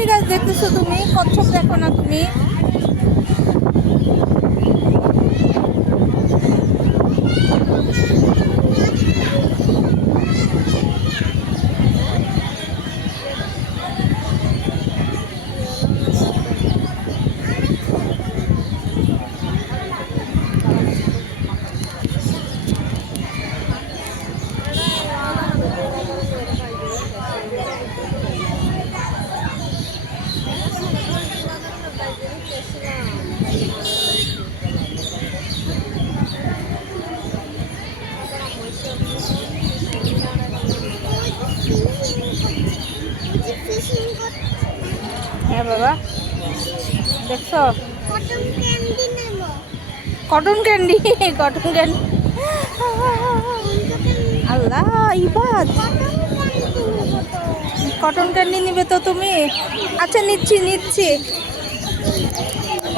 পাখির গাছ দেখতেছো তুমি, কচ্ছপ দেখো না তুমি? হ্যাঁ বাবা, দেখছো কটন ক্যান্ডি, কটন ক্যান্ডি। আল্লাহ, ইবাদ কটন ক্যান্ডি নিবে তো তুমি? আচ্ছা নিচ্ছি নিচ্ছি।